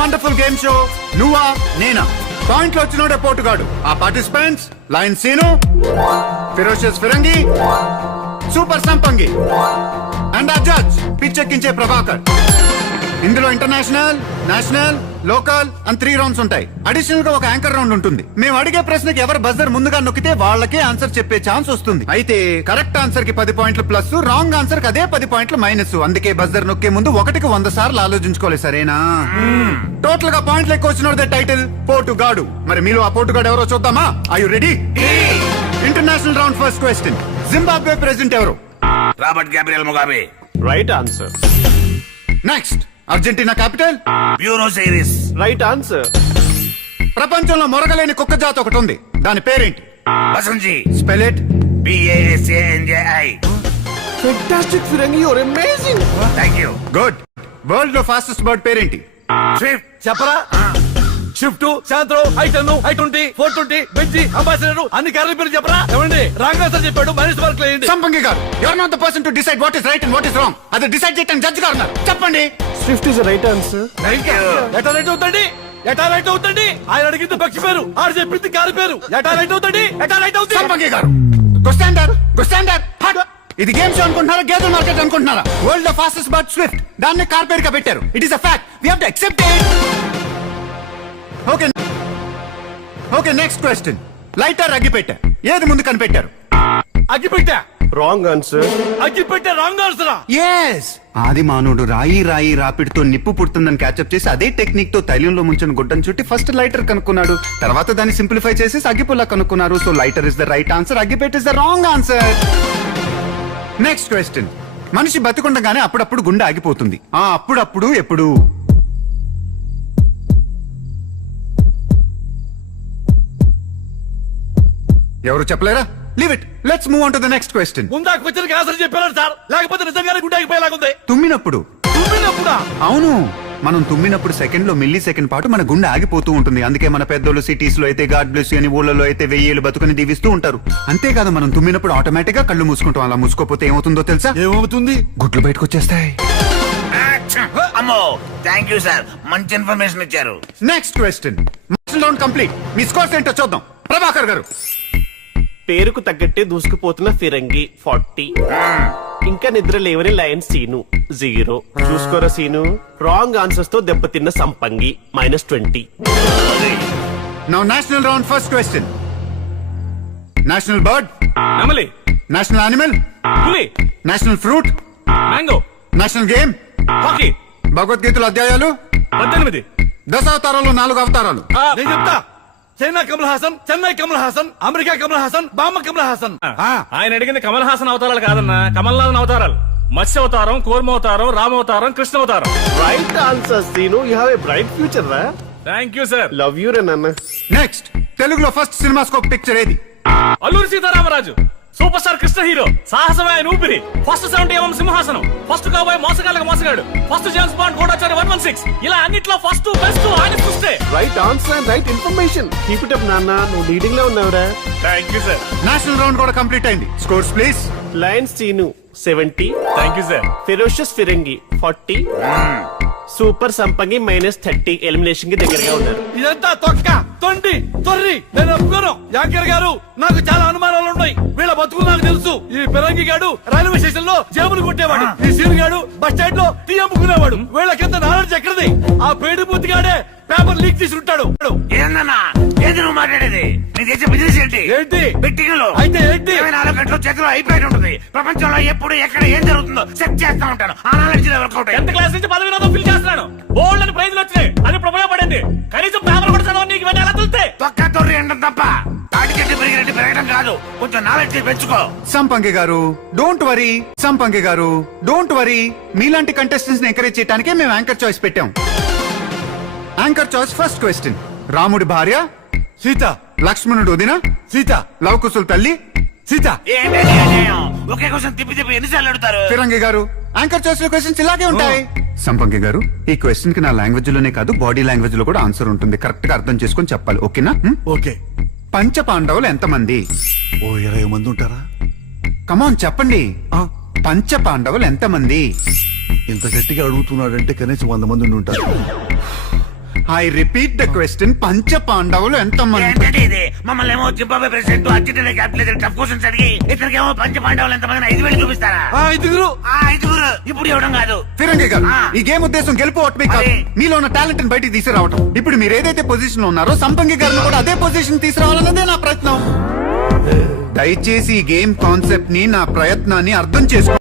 Wonderful game show నువ్వా నేనా పాయింట్లు వచ్చినోడే పోటుగాడు. ఆ participants lion Seenu, ferocious Firangi, super Sampangi and ఆ జడ్జ్ పిచ్చెక్కించే ప్రభాకర్. ఇందులో ఇంటర్నేషనల్, నేషనల్, లోకల్ అని 3 రౌండ్స్ ఉంటాయి. అడిషనల్ గా ఒక యాంకర్ రౌండ్ ఉంటుంది. మేము అడిగే ప్రశ్నకి ఎవరు బజర్ ముందుగా నొక్కితే వాళ్ళకే ఆన్సర్ చెప్పే ఛాన్స్ వస్తుంది. అయితే కరెక్ట్ ఆన్సర్ కి 10 పాయింట్లు ప్లస్, రాంగ్ ఆన్సర్ కి అదే 10 పాయింట్లు మైనస్. అందుకే బజర్ నొక్కే ముందు 1కి 100 సార్లు ఆలోచించుకోవాలి, సరేనా? టోటల్ గా పాయింట్లు ఎక్కువ వచ్చినోడే టైటిల్ పోటుగాడు. మరి మీలో ఆ పోటుగాడు ఎవరో చూద్దామా? Are you ready? International round first question. Zimbabwe president ఎవరు? Robert Gabriel Mugabe. Right answer. Next Argentina capital? Buenos Aires. Right answer. ప్రపంచంలో మొరగలేని కుక్క జాతి ఒకటి ఉంది, దాని పేరేంటి? Basenji. Spell it. BASANJI. Fantastic Firangi, your amazing. Thank you. Good. World లో ఫాస్టెస్ట్ బర్డ్ పేరేంటి? స్విఫ్ట్. చెప్పరా? Swift, Santro, I10, I20, 420, Benz, Ambassador అన్ని కార్ల పేరు చెప్పరా? ఏమండి రాంగ్ ఆన్సర్ చెప్పాడు, మైనస్ మార్క్ లేండి. సంపంగి garu, you are not the person to decide what is right and what is wrong. అది డిసైడ్ చేయడానికి జడ్జి గారు ఉన్నారు. చెప్పండి. Swift is right answer. Thank you. ఎటా రైట్ అవుతండి? ఎటా రైట్ అవుతండి? ఆయన అడిగింది పక్షి పేరు, ఆడు చెప్పింది కారు పేరు. ఎటా రైట్ అవుతండి? ఎటా రైట్ అవుతుంది? సంపంగి గారు, గో స్టాండర్, గో స్టాండర్. ఇది గేమ్ షో అనుకుంటున్నారా, గేదెల మార్కెట్ అనుకుంటున్నారా? వరల్డ్ లో ఫాస్టెస్ట్ బర్డ్ స్విఫ్ట్, దాన్ని కార్ పేరుగా పెట్టారు. It is a fact, we have to accept it. Okay okay, next question. Lighter, అగ్గిపెట్టె, ఏది ముందు కనిపెట్టారు? అగ్గిపెట్టా. Wrong answer. అగ్గిపెట్టా రాంగ్ ఆన్సరా? yes ఆది మానవుడు రాయి రాయి రాపిడితో నిప్పు పుడుతుందని క్యాచప్ చేసి అదే టెక్నిక్ తో తైలంలో ముంచిన గుడ్డను చుట్టి ఫస్ట్ లైటర్ కనుక్కున్నాడు. తర్వాత దాన్ని సింప్లిఫై చేసి అగ్గిపుల్ల కనుక్కున్నారు. So lighter is the right answer, అగ్గిపెట్టె is the wrong answer. Next question. మనిషి బతికుండగానే అప్పుడప్పుడు గుండె ఆగిపోతుంది. ఆ అప్పుడప్పుడు ఎప్పుడు? ఎవరు చెప్పలేరా? Leave it, let's move on to the next question. ముందా క్వశ్చన్ ఆన్సర్ చెప్పారు సార్, లేకపోతే నిజంగానే గుండె ఆగిపోయేలాగుంది. తుమ్మినప్పుడు? తుమ్మినప్పుడా? అవును, మనం తుమ్మినప్పుడు సెకండ్ లో మిల్లీ సెకండ్ పాటు మన గుండె ఆగిపోతూ ఉంటుంది. అందుకే మన పెద్దోళ్ళు సిటీస్ లో అయితే గాడ్ బ్లెస్ యు అని, ఊళ్ళలో అయితే 1000 ఏళ్ళు బతుకుని దీవిస్తూ ఉంటారు. అంతేకాదు, మనం తుమ్మినప్పుడు ఆటోమేటిక్ గా కళ్ళు మూసుకుంటాం. అలా మూసుకోపోతే ఏమవుతుందో తెలుసా? ఏమవుతుంది? గుడ్లు బయటకు వచ్చేస్తాయి. అమ్మో, థ్యాంక్ యూ సార్, మంచి ఇన్ఫర్మేషన్ ఇచ్చారు. Next question. Round complete. మీ స్కోర్స్ ఏంటో చూద్దాం. ప్రభాకర్ గారు. పేరుకు తగ్గట్టే దూసుకుపోతున్న ఫిరంగి 40. ఇంకా నిద్ర లేవని లయన్ సీను 0. చూసుకోరా సీను, రాంగ్ ఆన్సర్స్ తో దెబ్బతిన్న Sampangi -20. Now national round first question. National bird? నెమలి. National animal? పులి. National fruit? Mango. National game? Hockey. భగవద్గీతలో అధ్యాయాలు? 18. 10 అవతారాలు, 4 అవతారాలు. నేను చెప్తా. చైనా కమల్ హాసన్, చెన్నై కమల్ హాసన్, అమెరికా కమల్ హాసన్, బామ్మ కమల్ హాసన్. ఆయన అడిగింది కమల్ హాసన్ అవతారాలు కాదన్నా, కమల్నాథన్ అవతారాలు. మత్స్య అవతారం, కూర్మ అవతారం, రామ అవతారం, కృష్ణ అవతారం. Right answer Seenu, you have a bright future రా. Thank you sir. Love you రే నాన్న. నెక్స్ట్, తెలుగులో ఫస్ట్ సినిమాస్కోప్ పిక్చర్ ఏది? Alluri Sitaramaraju. Super star Krishna hero, సాహసమే ఆయన ఊపిరి. ఫస్ట్ 70mm సింహాసనం, ఫస్ట్ కాబోయే మోసగాళ్ళకి మోసగాడు, ఫస్ట్ జేమ్స్ బాండ్ గూఢచారి 116. ఇలా అన్నిట్లో ఫస్ట్ బెస్ట్ ఆయన చూస్తే. Right answer and right information. Keep it up నాన్న, నువ్వు లీడింగ్ లో ఉన్నావురా. Thank you sir. National round కూడా కంప్లీట్ అయింది. Scores please. Lion Seenu 70. Thank you sir. Ferocious Firangi 40. Super Sampangi -30. Elimination కి దగ్గరగా ఉన్నారు. ఇదంతా తొక్క తొండి తొర్రి. నేను ఒప్పుకోను. యాంకర్ గారు, నాకు చాలా అనుమానాలు ఉన్నాయి. వీళ్ళ బతుకు నాకు తెలుసు. ఈ పిరంగి గాడు రైల్వే స్టేషన్ లో జేబులు కొట్టేవాడు, ఈ సీన్ గాడు బస్ స్టాండ్ లో టీ అమ్ముకునేవాడు. వీళ్ళకింత నాలెడ్జ్ ఎక్కడిది? ఆ పేడు బుద్ధి గాడే పేపర్ లీక్ చేసి ఉంటాడు. ఏందన్నా ఏది నువ్వు మాట్లాడేది? నీ చేసే బిజినెస్ ఏంటి? ఏంటి? బెట్టింగ్ లో అయితే ఏంటి? 24 గంటలు చేతిలో అయిపోయి ఉంటుంది. ప్రపంచంలో ఎప్పుడు ఎక్కడ ఏం జరుగుతుందో సెట్ చేస్తా ఉంటాను. ఆ నాలెడ్జ్ వర్కౌట్ 10th క్లాస్ నుంచి 10వ వినోదం ఫిల్ చేస్తున్నాను. బోల్డ్ అని ప్రైజ్లు వచ్చినాయి, అది ఇప్పుడు ఉపయోగపడింది. కనీసం పేపర్ కూడా చదవని నీకు ఇవన్నీ ఎలా తెలుస్తాయి? తొక్క తొర్రి అంటాం తప్ప తాటి చెట్టు పెరిగినట్టు పెరగడం కాదు. కొంచెం నాలెడ్జ్ పెంచుకో. సంపంగి గారు డోంట్ వరీ. సంపంగి గారు డోంట్ వరీ. మీలాంటి కంటెస్టెంట్స్ ని ఎంకరేజ్ చేయడానికే మేము యాంకర్ చాయిస్ పెట్టాం. Anchor choice first question. రాముడి భార్య సీత. లక్ష్మణుడు వదిన సీత. లవకుశుల తల్లి సీత. ఏంటి అన్యాయం? ఒకే క్వశ్చన్ తిప్పి తిప్పి ఎన్నిసార్లు అడుగుతారు? ఫిరంగి గారు, యాంకర్ చాయిస్ లో క్వశ్చన్స్ ఇలాగే ఉంటాయి. సంపంగి గారు, ఈ క్వశ్చన్ కి నా లాంగ్వేజ్ లోనే కాదు, బాడీ లాంగ్వేజ్ లో కూడా ఆన్సర్ ఉంటుంది. కరెక్ట్ గా అర్థం చేసుకొని చెప్పాలి, ఓకేనా? ఓకే. పంచ పాండవులు ఎంతమంది? 20 మంది ఉంటారా? కమాన్ చెప్పండి. పంచ పాండవులు ఎంతమంది? ఇంత గట్టిగా అడుగుతున్నాడంటే కనీసం 100 మంది ఉండి ఉంటారు. ఐ రిపీట్ ద క్వశ్చన్, పంచ పాండవులు ఎంతమంది? ఏంటంటే ఇది మమ్మల్ని ఏమో Zimbabwe president Argentina capital tough questions అడిగి ఇతనికేమో పంచ పాండవులు ఎంతమంది 5,000 చూపిస్తారా? ఐదుగురు. ఐదుగురు ఇప్పుడు ఇవ్వడం కాదు. ఫిరంగి గారు, ఆ. ఈ గేమ్ ఉద్దేశం గెలుపు ఓటమి కాదు, అదే. మీలో ఉన్న టాలెంట్ ని బయటికి తీసుకురావటం. ఇప్పుడు మీరు ఏదైతే పొజిషన్ లో ఉన్నారో సంపంగి గారిని కూడా అదే పొజిషన్ తీసుకురావాలన్నదే నా ప్రయత్నం. దయచేసి ఈ గేమ్ కాన్సెప్ట్ ని, నా ప్రయత్నాన్ని అర్థం చేసుకో.